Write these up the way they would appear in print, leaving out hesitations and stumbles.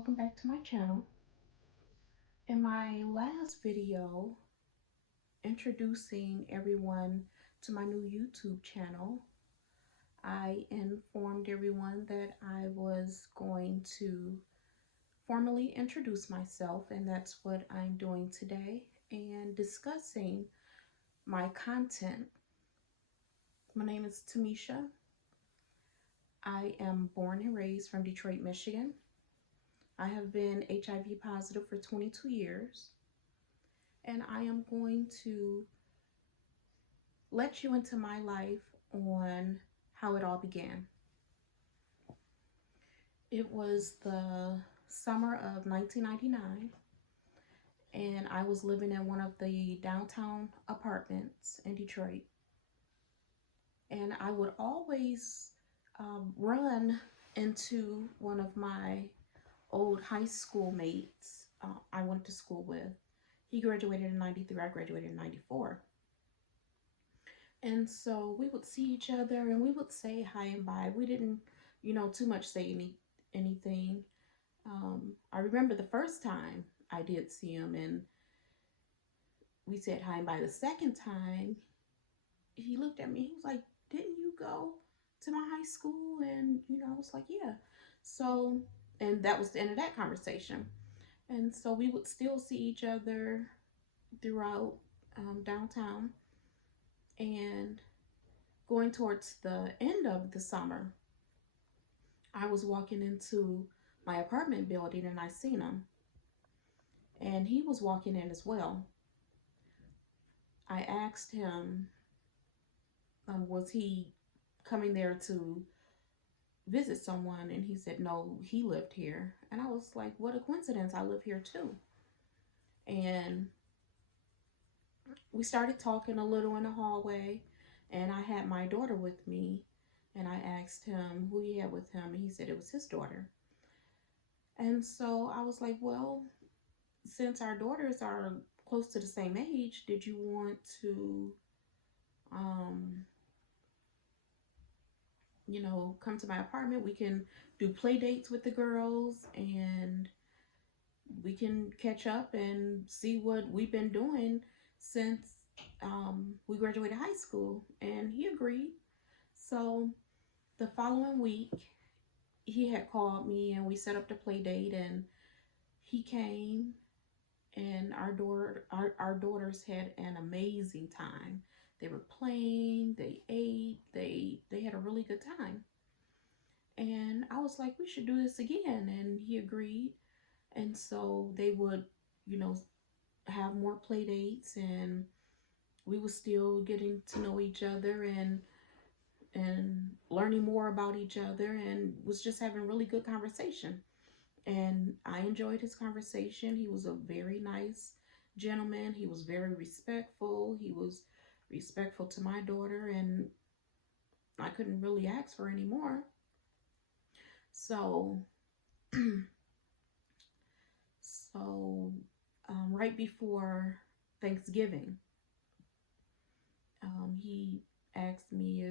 welcome back to my channel. In my last video introducing everyone to my new YouTube channel, I informed everyone that I was going to formally introduce myself, and that's what I'm doing today and discussing my content. My name is Tamisha. I am born and raised from Detroit, Michigan. I have been HIV positive for 22 years. And I am going to let you into my life on how it all began. It was the summer of 1999, and I was living in one of the downtown apartments in Detroit. And I would always run into one of my old high school mates I went to school with. He graduated in 93, I graduated in 94. And so we would see each other and we would say hi and bye. We didn't, too much say anything. I remember the first time I did see him and we said hi and bye. The second time, he looked at me. He was like, "Didn't you go to my high school?" And, I was like, "Yeah." So, and that was the end of that conversation. And so we would still see each other throughout downtown. And going towards the end of the summer, I was walking into my apartment building and I seen him. And he was walking in as well. I asked him, was he coming there to visit someone? And he said, no, he lived here. And I was like, what a coincidence, I live here too. And we started talking a little in the hallway, and I had my daughter with me. And I asked him who he had with him, and he said it was his daughter. And so I was like, well, since our daughters are close to the same age, did you want to, come to my apartment? We can do play dates with the girls and we can catch up and see what we've been doing since we graduated high school. And he agreed. So the following week, he had called me and we set up the play date, and he came, and our daughters had an amazing time. They were playing, they ate, they had a really good time. And I was like, we should do this again, and he agreed. And so they would, have more play dates, and we were still getting to know each other and learning more about each other, and was just having really good conversation. And I enjoyed his conversation. He was a very nice gentleman. He was very respectful. He was respectful to my daughter, and I couldn't really ask for any more. So, right before Thanksgiving, he asked me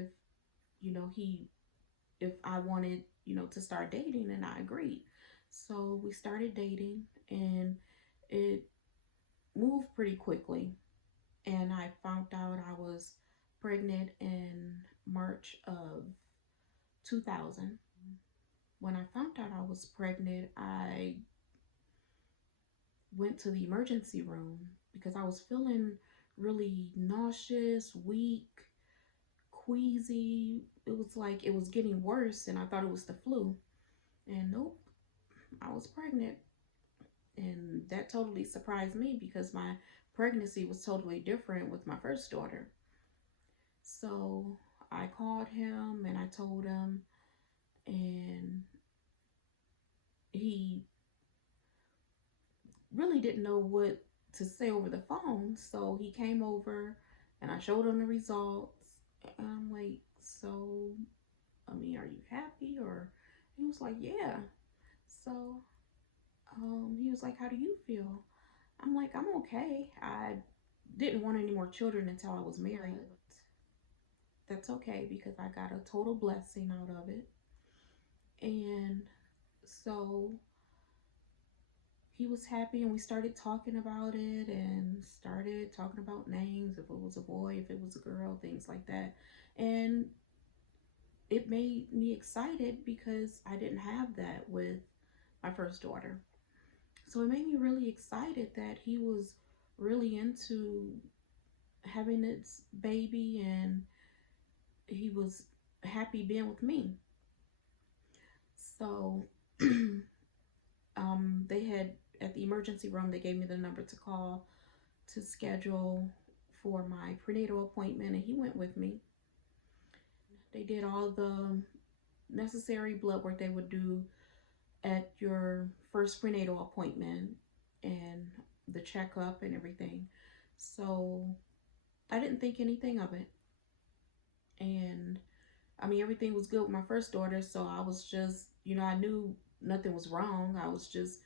if I wanted, to start dating, and I agreed. So we started dating, and it moved pretty quickly. And I found out I was pregnant in March of 2000. When I found out I was pregnant, I went to the emergency room because I was feeling really nauseous, weak, queasy. It was like it was getting worse, and I thought it was the flu. And nope, I was pregnant. And that totally surprised me because my pregnancy was totally different with my first daughter. So I called him and I told him, and he really didn't know what to say over the phone. So he came over and I showed him the results. And I'm like, so, are you happy? Or he was like, yeah. So he was like, how do you feel? I'm like, I'm okay. I didn't want any more children until I was married. That's okay because I got a total blessing out of it. And so he was happy, and we started talking about it and started talking about names, if it was a boy, if it was a girl, things like that. And it made me excited because I didn't have that with my first daughter. So it made me really excited that he was really into having its baby, and he was happy being with me. So they had, at the emergency room, they gave me the number to call to schedule for my prenatal appointment, and he went with me. They did all the necessary blood work they would do at your first prenatal appointment and the checkup and everything. So I didn't think anything of it. And I mean, everything was good with my first daughter. So I was just, I knew nothing was wrong. I was just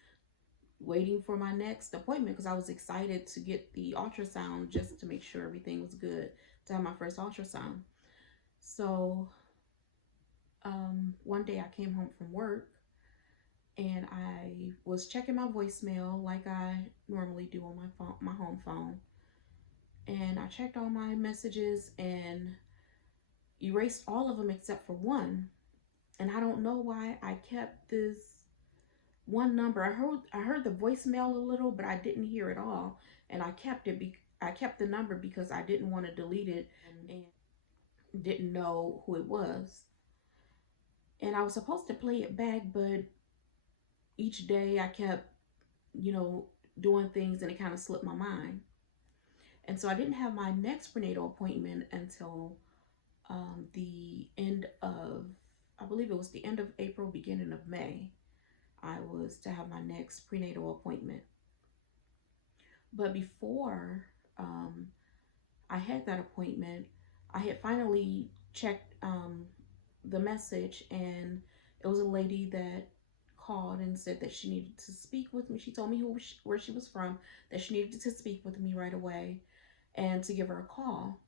waiting for my next appointment because I was excited to get the ultrasound just to make sure everything was good to have my first ultrasound. So one day I came home from work and I was checking my voicemail like I normally do on my phone, my home phone. And I checked all my messages and erased all of them except for one. And I don't know why I kept this one number. I heard the voicemail a little, but I didn't hear it all, and I kept it. I kept the number because I didn't want to delete it and didn't know who it was. And I was supposed to play it back, but each day I kept, you know, doing things, and it kind of slipped my mind. And so I didn't have my next prenatal appointment until the end of, I believe it was the end of April, beginning of May. I was to have my next prenatal appointment. But before um, I had that appointment, I had finally checked the message, and it was a lady that called and said that she needed to speak with me. She told me where she was from, that she needed to speak with me right away and to give her a call.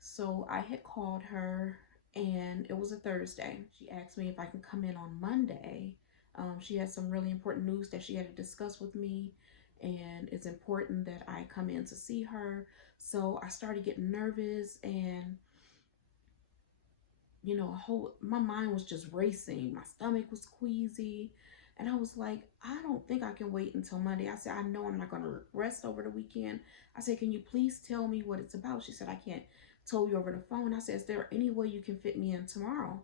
So I had called her, and it was a Thursday. She asked me if I can come in on Monday. She had some really important news that she had to discuss with me, and it's important that I come in to see her. So I started getting nervous, and my mind was just racing. My stomach was queasy, and I was like, I don't think I can wait until Monday. I said, I know I'm not going to rest over the weekend. I said, can you please tell me what it's about? She said, I can't tell you over the phone. I said, is there any way you can fit me in tomorrow?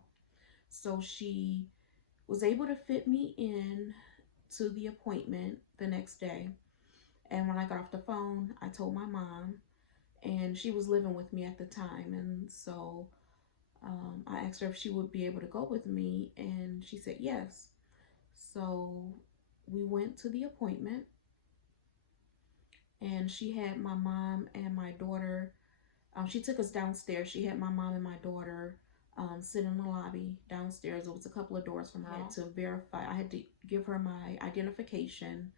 So she was able to fit me in to the appointment the next day. And when I got off the phone, I told my mom, and she was living with me at the time. And so I asked her if she would be able to go with me, and she said yes. So we went to the appointment, and she had my mom and my daughter. She took us downstairs. She had my mom and my daughter sit in the lobby downstairs. It was a couple of doors from her. I had to verify. I had to give her my identification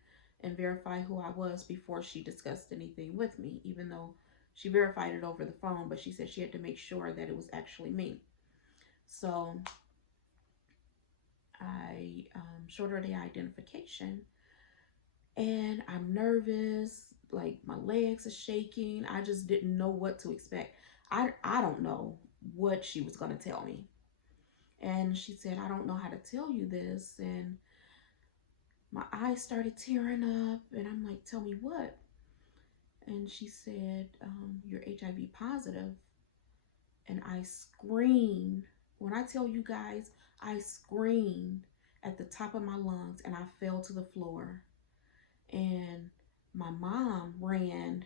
and verify who I was before she discussed anything with me, even though she verified it over the phone, but she said she had to make sure that it was actually me. So I showed her the identification, and I'm nervous, like my legs are shaking. I just didn't know what to expect. I don't know what she was going to tell me. And she said, I don't know how to tell you this. And my eyes started tearing up, and I'm like, tell me what? And she said, you're HIV positive. And I screamed. When I tell you guys, I screamed at the top of my lungs, and I fell to the floor. And my mom ran.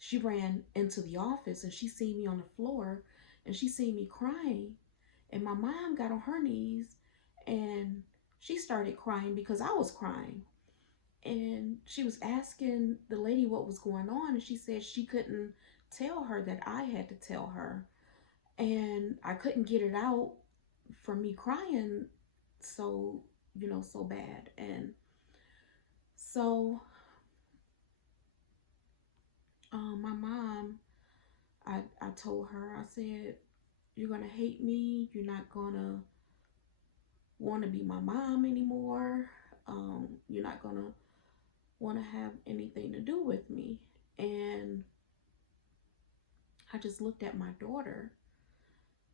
She ran into the office, and she seen me on the floor, and she seen me crying. And my mom got on her knees, and she started crying because I was crying. And she was asking the lady what was going on, and she said she couldn't tell her, that I had to tell her. And I couldn't get it out from me crying so, so bad. And so my mom, I told her, I said, you're going to hate me. You're not going to want to be my mom anymore. You're not going to want to have anything to do with me. And I just looked at my daughter,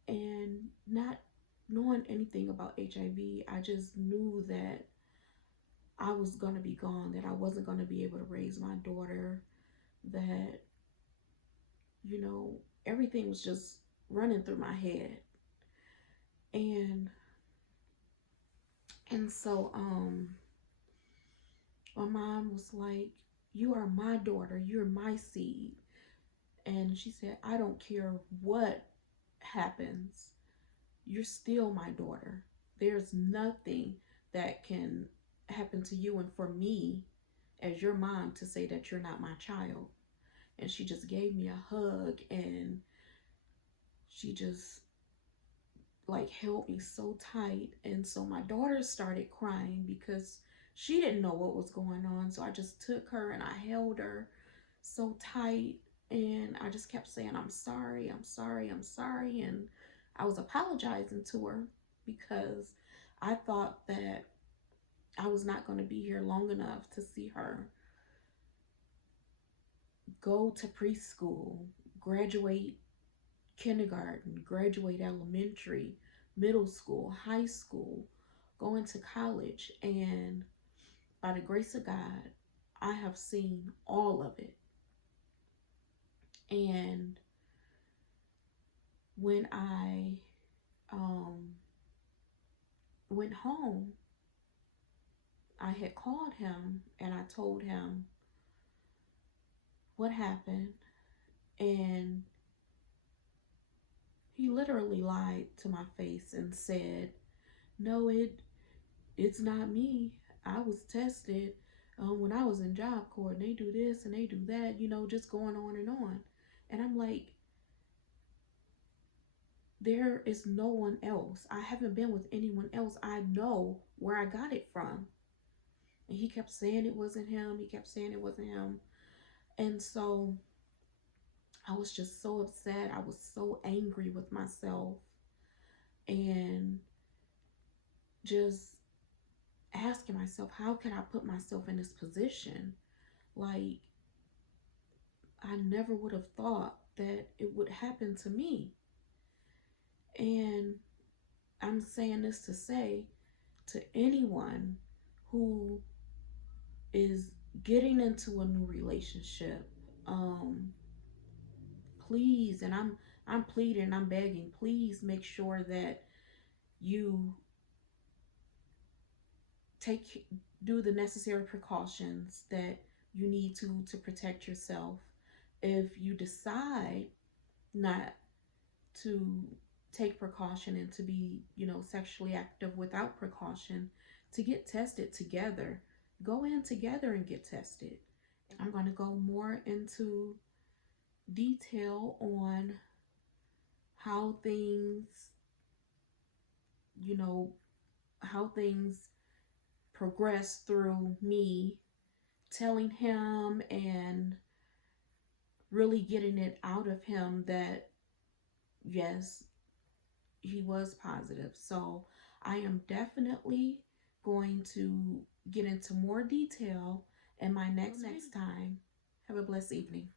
and not knowing anything about HIV, I just knew that I was going to be gone, that I wasn't going to be able to raise my daughter, that, you know, everything was just running through my head. And so my mom was like, "You are my daughter, you're my seed." And she said, "I don't care what happens, you're still my daughter. There's nothing that can happen to you and for me as your mom to say that you're not my child." And she just gave me a hug, and she just like held me so tight. And so my daughter started crying because she didn't know what was going on. So I just took her and I held her so tight, and I just kept saying, "I'm sorry, I'm sorry, I'm sorry." And I was apologizing to her because I thought that I was not going to be here long enough to see her go to preschool, graduate kindergarten, graduate elementary, middle school, high school, going to college. And by the grace of God, I have seen all of it. And when I went home, I had called him and I told him what happened. And he literally lied to my face and said, "No, it's not me. I was tested when I was in Job Corps, and they do this and they do that, just going on and on." And I'm like, there is no one else. I haven't been with anyone else. I know where I got it from. And he kept saying it wasn't him. He kept saying it wasn't him. And so I was just so upset. I was so angry with myself, and just asking myself, how can I put myself in this position? Like, I never would have thought that it would happen to me. And I'm saying this to say to anyone who is getting into a new relationship, please, and I'm pleading, I'm begging, please make sure that you take do the necessary precautions that you need to protect yourself. If you decide not to take precaution and to be, sexually active without precaution, to get tested together. Go in together and get tested. I'm going to go more into detail on how things, you know, how things progress through me telling him and really getting it out of him that yes, he was positive. So I am definitely going to get into more detail in my next time. Have a blessed evening.